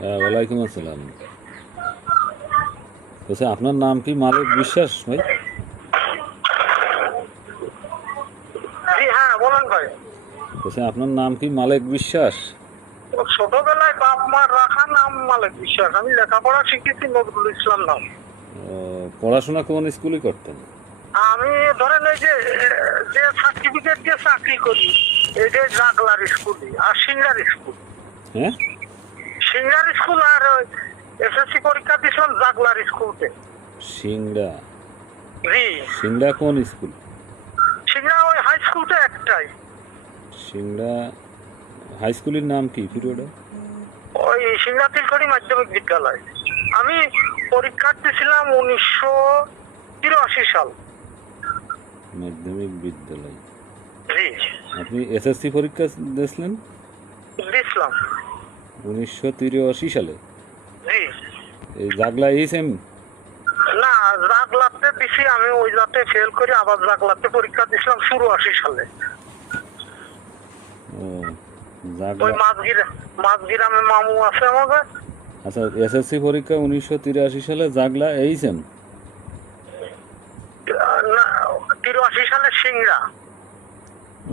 হ্যাঁ, ওয়ালাইকুম আসসালাম। বলছি আপনার নাম কি মালিক বিশ্বাস ভাই? জি হ্যাঁ, বলেন ভাই। বলছি আপনার নাম কি মালিক বিশ্বাস? ছোটবেলায় বাপ মার রাখা নাম মালিক বিশ্বাস। আমি লেখাপড়া শিখেছি নজরুল ইসলাম নাম। পড়াশোনা কোন স্কুলে করতেন? আমি ধরেন এই যে যে সার্টিফিকেট দিয়ে চাকরি করি, এটা জাগলার স্কুলে আর সিঙ্গার স্কুল। হ্যাঁ, সিঙ্গার স্কুল আর এসএসসি পরীক্ষা দিয়েছিলাম জাগলার স্কুলতে। সিংড়া। জি, সিংড়া কোন স্কুল? সিঙ্গা ওই হাই স্কুলটা একটাই। সিংড়া হাই স্কুলের নাম কি পিরিয়ড? ওই সিঙ্গা তিলকড়ি মাধ্যমিক বিদ্যালয়। আমি পরীক্ষার্থী ছিলাম 1983 সাল। মাধ্যমিক বিদ্যালয়। জি, আপনি এসএসসি পরীক্ষা দিয়েছিলেন দিয়েছিলাম। 1983 সালে? জি এই জাগলা এইচএম? না, জাগলাতে দিছি আমি, ওই জাতে ফেল করে আবার জাগলাতে পরীক্ষা দিয়েছিলাম 84 সালে। ও, ওই জাগলা। মাঝগ্রামে মামু আছে আমাদের। আচ্ছা, এসএসসি পরীক্ষা 1983 সালে জাগলা এইচএম? না, 83 সালে সিংড়া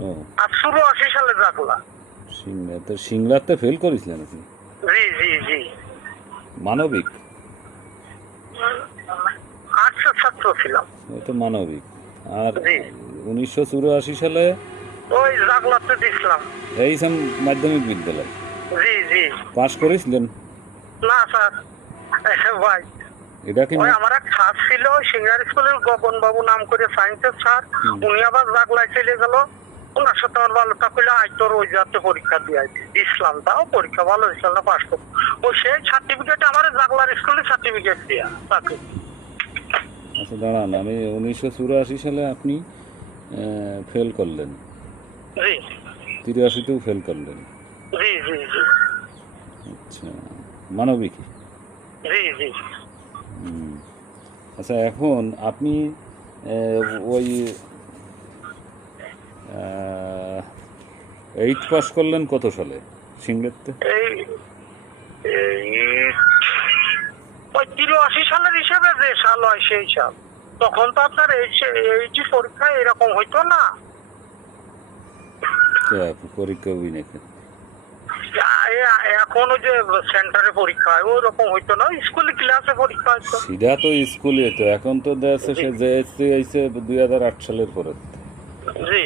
ও, আর 84 সালে জাগলা। সিংড়া তো সিংড়াতে ফেল করেছিলেন আপনি? জি জি জি, মানবিক? আর্টসের ছাত্র ছিলাম। ওই তো মানবিক। আর জি, 1984 সালে ওই জাগলাতে দিছিলাম। এইচএম মাধ্যমিক বিদ্যালয় জি জি। পাশ করেছিলেন? না স্যার, ভাই এটা কি ওই আমার এক স্যার ছিল সিঙ্গার স্কুলের, গগন বাবু নাম করে, সায়েন্সের স্যার। উনি আবার জাগলায় চলে গেল। ওনার সাথে আমার ভালো থাকলে আই তোর ওই জাতে পরীক্ষা দিয়ে দিছিলাম, তাও পরীক্ষা ভালো হয়েছিল না, পাস করবো। ওই সেই সার্টিফিকেট আমার জাগলার স্কুলে সার্টিফিকেট দেওয়া চাকরি। আচ্ছা দাঁড়ান, আমি 1984 সালে আপনি ফেল করলেন, জি 83তেও ফেল করলেন। জি জি জি আচ্ছা, মানবিক। জি জি। আচ্ছা, এখন আপনি ওই 8 পাস করলেন কত সালে সিংড়াতে? এই ওই 83 সালের হিসেবে যে সাল হয় সেই সাল। তখন তো আপনার এইচএসসি পরীক্ষা এরকম হইতো না। পরীক্ষা হই নাকি? এখন ওই যে সেন্টারে পরীক্ষা হয় ওই রকম হইতো না, স্কুলে ক্লাসে পরীক্ষা হইতো। সেটা তো স্কুলে তো, এখন তো দেখছে সে জেএসসি আইছে 2008 সালের পরে। জি,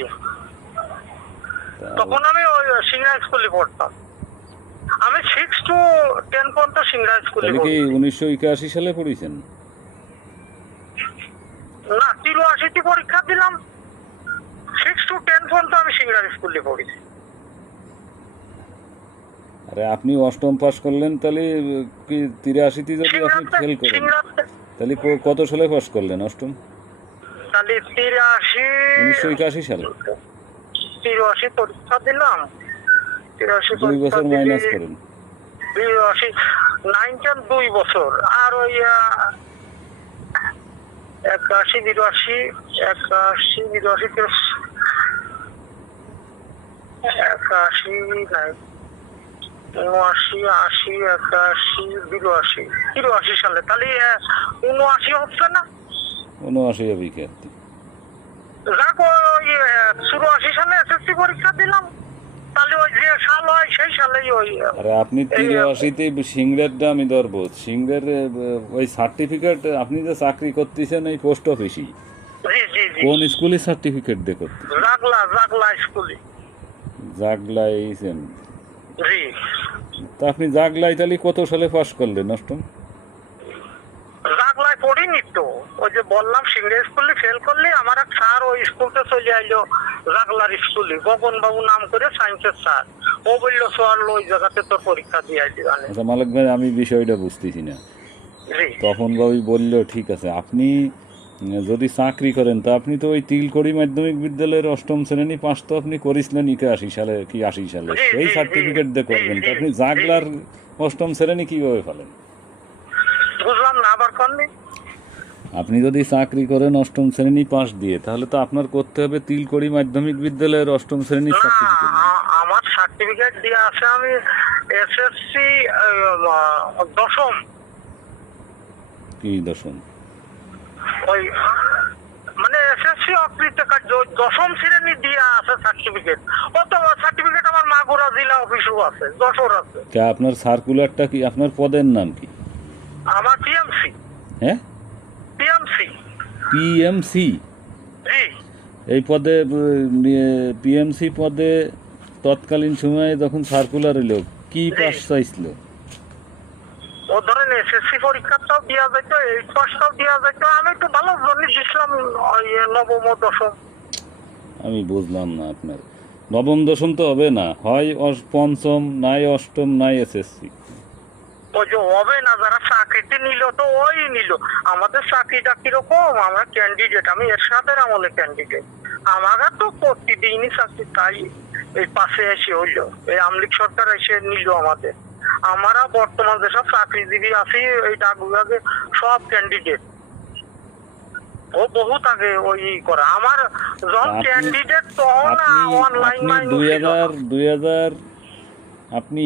তখন আমি ওই সিংড়া স্কুলে পড়তাম। আমি 6 to 10 পর্যন্ত সিংড়া স্কুলে তাহলে কি পড়ি। 1981 সালে পড়েছেন? না, 83 পরীক্ষা দিলাম, 6 to 10 পর্যন্ত আমি সিংড়া স্কুলে পড়েছি। আরে আপনি অষ্টম পাস করলেন, তাহলে কি 83তে যদি আপনি ফেল করেন সিংড়াতে তাহলে কত সালে পাস করলেন অষ্টম? তাহলে 1981 সালে। 83 পরীক্ষা দিলাম। 83 2 বছর মাইনাস করেন। 83 9 2 বছর। আর ওই 81 82 81 82 81 নাই, 79 80 81 82 83 সালে। তাহলে 79 হচ্ছে না? 79 অভিজ্ঞতা। যাক, ওই 84 সালে এসএসসি পরীক্ষা দিলাম, তাহলে ওই যে সাল হয় সেই সালেই ওই। আরে আপনি 83তে সিংড়ারটা আমি ধরবো, সিংড়ার ওই সার্টিফিকেট আপনি যে চাকরি করতেছেন এই পোস্ট অফিসে, জি জি জি, কোন স্কুলে সার্টিফিকেট দিয়ে করতে? জাগলা স্কুলে। জাগলা এইচএম? জি, তা আপনি জাগলাই তাহলে কত সালে পাস করলেন অষ্টম? জাগলায় পড়িনি তো, ওই যে বললাম সিংড়া স্কুলে ফেল করলে আমার এক স্যার ওই স্কুলতে চলে আইলো, জাগলার স্কুলে, গগন বাবু নাম করে, সায়েন্সের স্যার। ও বললো চল ওই জায়গাতে তোর পরীক্ষা দিয়ে আইলি। আচ্ছা মালিক ভাই, আমি বিষয়টা বুঝতেছি না। জি, তখন বাবু বললো ঠিক আছে, আপনি যদি চাকরি করেন তা আপনি তো ওই তিলকড়ি মাধ্যমিক বিদ্যালয়ের অষ্টম শ্রেণী পাস তো আপনি করেছিলেন 81 সালে কি 80 সালে, সেই সার্টিফিকেট দিয়ে করবেন, তো আপনি জাগলার অষ্টম শ্রেণী কিভাবে ফেলেন? বুঝলাম না, আবার কননি। আপনি যদি চাকরি করেন অষ্টম শ্রেণী পাস দিয়ে, তাহলে তো আপনার করতে হবে তিলকড়ি মাধ্যমিক বিদ্যালয়ের অষ্টম শ্রেণীর না, সার্টিফিকেট। আমার সার্টিফিকেট দিয়ে আছে। আমি এসএসসি দশম কি দশম? ওই মানে এসএসসি অকৃতকার্য দশম শ্রেণী দিয়া আছে সার্টিফিকেট। অত সার্টিফিকেট আমার মাগুরা জেলা অফিসও আছে, যশোর আছে। তা আপনার সার্কুলারটা কি, আপনার পদের নাম কি? আমার টিএমসি। হ্যাঁ, টিএমসি। পিএমসি। জি। এই পদে পিএমসি পদে তৎকালীন সময়ে যখন সার্কুলার এলো কি পাস চাইছিল? ও ধরেন এসএসসি পরীক্ষাটাও দেওয়া যেত, এইট পাসটাও দেওয়া যেত। আমি তো ভালো জন্য দিছিলাম নবম ও দশম। আমি বুঝলাম না আপনার। নবম দশম তো হবে না, হয় পঞ্চম নাই অষ্টম নাই এসএসসি। ওই যে হবে না, যারা চাকরিতে নিল তো ওই নিল। আমাদের চাকরিটা কিরকম, আমরা ক্যান্ডিডেট, আমি এরশাদের আমলে ক্যান্ডিডেট। আমাকে তো প্রতিদিনই চাকরি, তাই এই পাশে এসে হইলো, এই আমলিক সরকার এসে নিল আমাদের। আমরা বর্তমান যেসব চাকরিজীবী আছি এই ডাক বিভাগে সব ক্যান্ডিডেট। ও বহুত আগে ওই করা আমার যখন ক্যান্ডিডেট তখন অনলাইন আপনি 2000 আপনি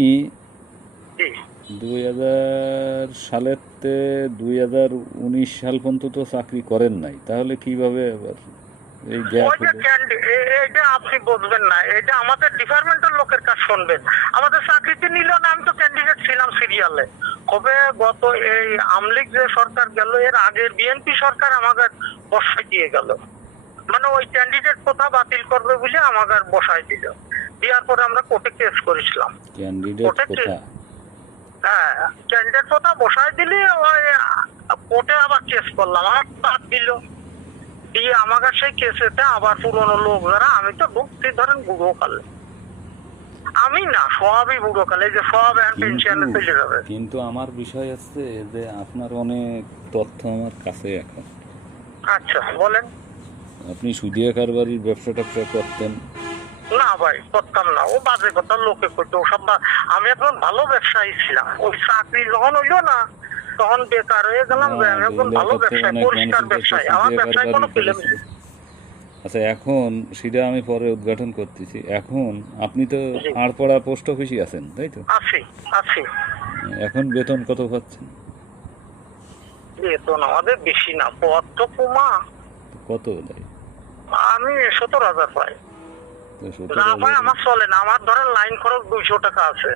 2000 সালেতে 2019 সাল পর্যন্ত তো চাকরি করেন নাই, তাহলে কিভাবে আবার এই গ্যাপ? এটা আপনি বুঝবেন না, এটা আমাদের ডিপার্টমেন্টের লোকের কাজ শুনবেন। আমাদের চাকরিতে নিল না, আমি তো ক্যান্ডিডেট ছিলাম সিরিয়ালে। কবে গত এই আমলিগ যে সরকার গেল, এর আগের বিএনপি সরকার আমাদের বসাই দিয়ে গেল। মানে ওই ক্যান্ডিডেট কোথা বাতিল করবে বলে আমাদের বসাই দিল। দেওয়ার পরে আমরা কোর্টে কেস করেছিলাম। ক্যান্ডিডেট কোথা? হ্যাঁ, ক্যান্ডিডেট কোথা বসাই দিলে ওই কোর্টে আবার কেস করলাম, আমার বাদ দিল। দিয়ে আমাকে সেই কেসেতে আবার পুরনো লোক যারা, আমি তো ঢুকছি ধরেন বুড়ো কালে, আমি না সবই বুড়ো কালে, যে সব পেনশনে চলে যাবে। কিন্তু আমার বিষয় আছে যে আপনার অনেক তথ্য আমার কাছে এখন। আচ্ছা বলেন। আপনি সুদিয়া কারবারির ব্যবসা ট্যাবসা করতেন? না ভাই করতাম না, ও বাজে কথা লোকে করতো ওসব। আমি এখন ভালো ব্যবসায়ী ছিলাম, ওই চাকরি যখন হইলো না তখন বেকার হয়ে গেলাম। আমি এখন ভালো ব্যবসায়ী, পরিষ্কার ব্যবসায়ী, আমার ব্যবসায় কোনো ফিল্ম নেই। আচ্ছা, এখন সেটা আমি পরে উদ্ঘাটন করতেছি। এখন আপনি তো আড়পাড়া পোস্ট অফিসে আছেন, তাই তো? আছি। এখন বেতন কত পাচ্ছেন? বেতন আমাদের বেশি না, পদ তো কমা। কত দেয়? আমি 17,000 পাই। তো না ভাই আমার চলে না, আমার ধরেন লাইন খরচ 200 টাকা আছে।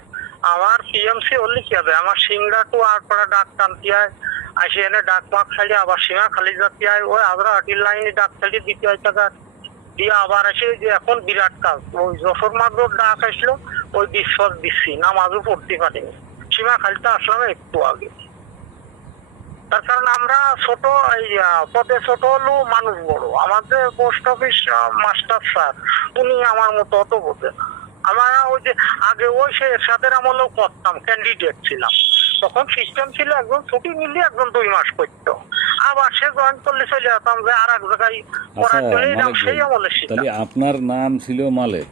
আমার পিএমসি হলে কি হবে, আমার সিংড়া টু আড়পাড়া ডাক টানতে হয়, আসে এনে ডাক মাক খালি আবার সীমা খালি যাতে হয়, ওই আদ্রাহাটির লাইনে ডাক খালি দিতে হয় টাকা দিয়ে আবার আসে। যে এখন বিরাট কাজ, ওই যশোর মাগর ডাক আসলো, ওই বিশ্বাস দিচ্ছি না মাঝু পড়তে পারিনি। সীমা খালিতে আসলাম একটু আগে। তার কারণ আমরা ছোট, এই পদে ছোট হলো মানুষ বড়। আমাদের পোস্ট অফিস মাস্টার স্যার উনি আমার মতো অত বোঝে না। আমার ওই যে আগে ওই সে এরশাদের আমলেও করতাম, ক্যান্ডিডেট ছিলাম, তখন সিস্টেম ছিল একজন ছুটি নিলে একজন 2 মাস করতো, আবার সে জয়েন করলে চলে যেতাম যে আর এক জায়গায় করার জন্য। সেই আমলে তাহলে আপনার নাম ছিল মালেক?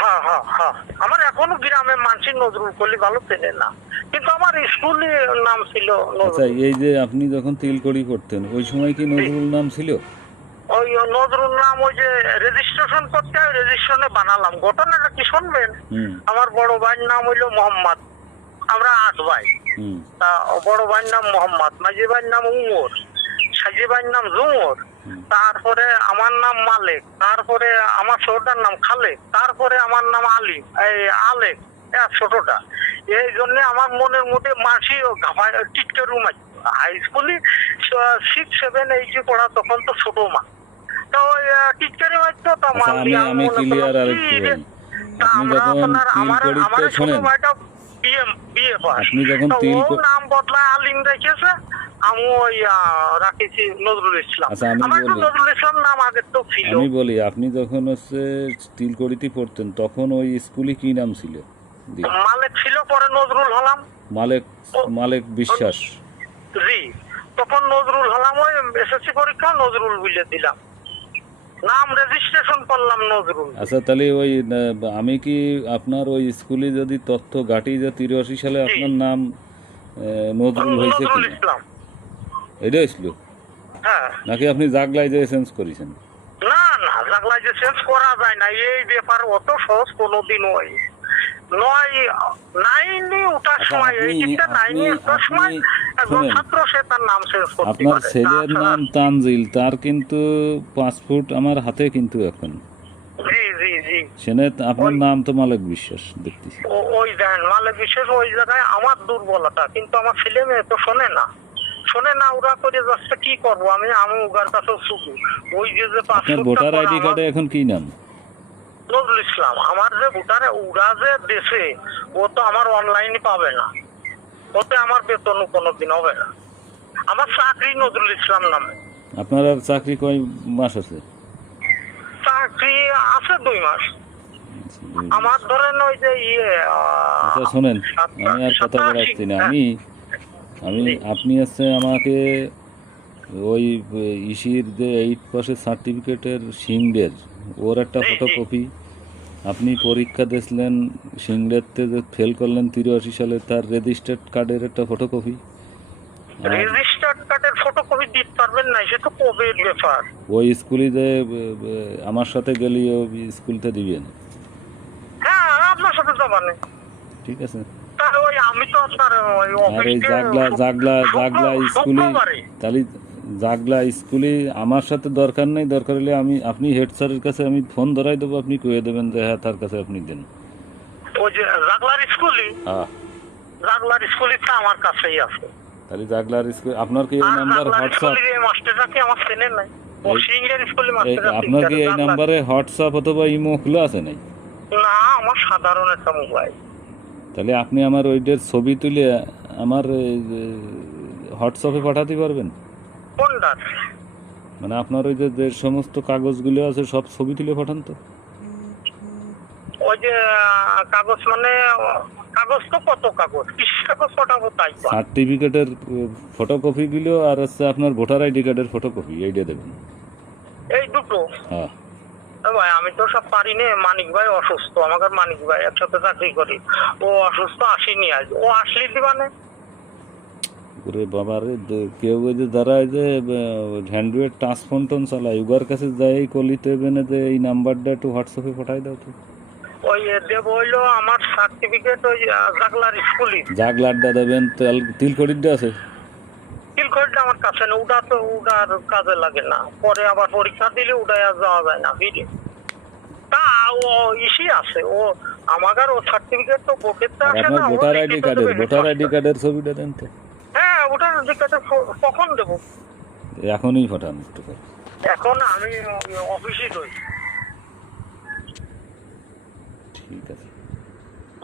হ্যাঁ। আমার এখনো গ্রামে মানসি নজরুল করলে ভালো চেনে না, কিন্তু আমার স্কুলের নাম ছিল নজরুল। আচ্ছা, এই যে আপনি যখন তিলকড়ি করতেন ওই সময় কি নজরুল নাম ছিল? ওই নজরুল নাম ওই যে রেজিস্ট্রেশন করতে হয়, রেজিস্ট্রেশনে বানালাম। ঘটনাটা কি শুনবেন? আমার বড় ভাইয়ের নাম হইলো মোহাম্মদ, আমরা 8 ভাই। তা বড় ভাইয়ের নাম মোহাম্মদ, মাঝি ভাইয়ের নাম উমর, সাজি ভাইয়ের নাম জুমর, তারপরে আমার নাম মালিক, তারপরে আমার ছোটটার নাম খালেক, তারপরে আমার নাম আলিম, এই আলেক ছোটটা। এই জন্য আমার মনের মধ্যে মাসি টিকটে রুম আছে। হাই স্কুলে 6, 7, 8 পড়া, তখন তো ছোট মা, তো ওই টিকটারি মারতো। তো আমি ক্লিয়ার আরেকটু বলি। আপনি যখন তিলকড়িতে শোনেন, আপনি যখন নাম বদলায় আলিম রেখেছে, আমি ওই রাখেছি নজরুল ইসলাম। আমার নজরুল ইসলাম নাম আগে তো ছিল। আমি বলি, আপনি যখন হচ্ছে তিলকড়িতে পড়তেন তখন ওই স্কুলে কি নাম ছিল? মালেক ছিল, পরে নজরুল হলাম। মালেক বিশ্বাস। জি, তখন নজরুল হলাম। ওই এসএসসি পরীক্ষা নজরুল বুঝে দিলাম, নাম রেজিস্ট্রেশন করলাম নজরুল। আচ্ছা, তাহলে ওই আমি কি আপনার ওই স্কুলে যদি তথ্য ঘাটি যে 83 সালে আপনার নাম নজরুল হয়েছে কিনা, এটা ছিল? হ্যাঁ। নাকি আপনি জাগলাই যে চেঞ্জ করেছেন? না, জাগলাই যে চেঞ্জ করা যায় না, এই ব্যাপার অত সহজ কোনোদিন হয়। নাইনে ওঠার আচ্ছা, সময় এই টিকটা নাইনে ওঠার সময় একজন শোনেন, ছাত্র সে তার নাম চেঞ্জ করতে আপনার পারে। ছেলের তাছাড়া- নাম তানজিল, তার কিন্তু পাসপোর্ট আমার হাতে কিন্তু এখন জি জি জি সেনে আপনার নাম তো মালিক বিশ্বাস দেখতেছি। ওই দেখেন মালিক বিশেষ ওই জায়গায় আমার দুর্বলতা, কিন্তু আমার ছেলে মেয়ে তো শোনে না ওরা করে যাচ্ছে। কি করবো আমি ওগার কাছে শুধু ওই যে আপনার পাসপোর্টটা ভোটার করা আইডি আমার- কার্ডে এখন কি নাম? নজরুল ইসলাম। আমার যে ভোটারে ওরা যে দেশে, ও তো আমার অনলাইনে পাবে না, ওতে আমার বেতন কোনোদিন হবে না। আমার চাকরি নজরুল ইসলাম নামে। আপনার আর চাকরি কয় মাস আছে? চাকরি আছে 2 মাস। আমার ধরেন ওই যে আচ্ছা শোনেন, আমি আর কথা বলাচ্ছি না। আমি আপনি হচ্ছে আমাকে ওই ইসির যে 8 পাসের সার্টিফিকেটের সিংড়ের ওর একটা জি, জি। ফটোকপি, আপনি পরীক্ষা দিয়েছিলেন সিংড়েরতে যে ফেল করলেন 83 সালে, তার রেজিস্টার্ড কার্ডের একটা ফটোকপি, রেজিস্টার্ড কার্ডের ফটোকপি দিতে পারবেন না, সেটা কোভিড ব্যাপার। ওই স্কুলে যে আমার সাথে গেলি ওই স্কুলতে দিবেন। হ্যাঁ আপনার সাথে যাবানে। ঠিক আছে। তাহলে ওই আমি তো আপনার ওই আর এই অফিসে জাগলা স্কুলে, শুক্রবারে। তাহলে জাগলা স্কুলে আমার সাথে দরকার নেই, দরকার হলে আপনি হেড স্যারের কাছে আমি ফোন ধরাই দেবো, আপনি কয়ে দেবেন যে হ্যাঁ তার কাছে আপনি দেন। ওই যে জাগলার স্কুলে, হ্যাঁ, জাগলার স্কুলে তো আমার কাছেই আছে। তাহলে জাগলার স্কুল আপনার কি এই আর নাম্বার জাগলার হোয়াটসঅ্যাপ, স্কুলের এই মাস্টারটা কি আমার চেনে নাই? ও সিঙ্গের স্কুলে মাস্টার আছে। আপনার কি এই নাম্বারে হোয়াটসঅ্যাপ অথবা ইমো খোলা আছে নাই? না, আমার সাধারণ একটা মোবাইল। তাহলে আপনি আমার ওইটার ছবি তুলে আমার হোয়াটসঅ্যাপে পাঠাতে পারবেন? কোনটা? মানে আপনার ওই যে সমস্ত কাগজগুলো আছে সব ছবি তুলে পাঠান তো। ওই যে কাগজ মানে কাগজ তো কত কাগজ, কৃষি কাগজ পাঠাবো তাই তো। সার্টিফিকেটের ফটোকপিগুলো আর হচ্ছে আপনার ভোটার আইডি কার্ডের ফটোকপি এইটা দেবেন। এই দুটো? হ্যাঁ। ভাই আমি তো সব পারি না, মানিক ভাই অসুস্থ, আমাকে মানিক ভাই একসাথে চাকরি করি, ও অসুস্থ, আসেনি আজ, ও আসলে দিবানে। ওরে বাবা রে, কেউ ওই যে যারা এই যে হ্যান্ডওয়েড টাচ ফোন টোন চালায় উগার কাছে যাই কলিতে বেনে যে এই নাম্বারটা একটু হোয়াটসঅ্যাপে পাঠাই দাও তো। ওই দেব হইলো আমার সার্টিফিকেট, ওই জাগলার স্কুলে। জাগলাড্ডা দেবেন, তিলকড়িটা আছে? তিলখড়টা আমার কাছে না, ওটা তো ওটার কাজে লাগে না, পরে আবার পরীক্ষা দিলে ওটাই আর যাওয়া যায় না ফিরে। তা ও ইসি আছে, ও আমাদের ও সার্টিফিকেট তো বোর্ডেরটা আর আসে আপনার না, ও ভোটার আইডি লিখিত কার্ডের দেবে। ছবিটা দেন তো। হ্যাঁ ওটার দিকটা কখন দেবো? এখনই পাঠান একটু করে। এখন আমি অফিসে রই। ঠিক আছে।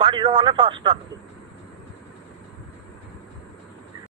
বাড়ি জমানে 5টা।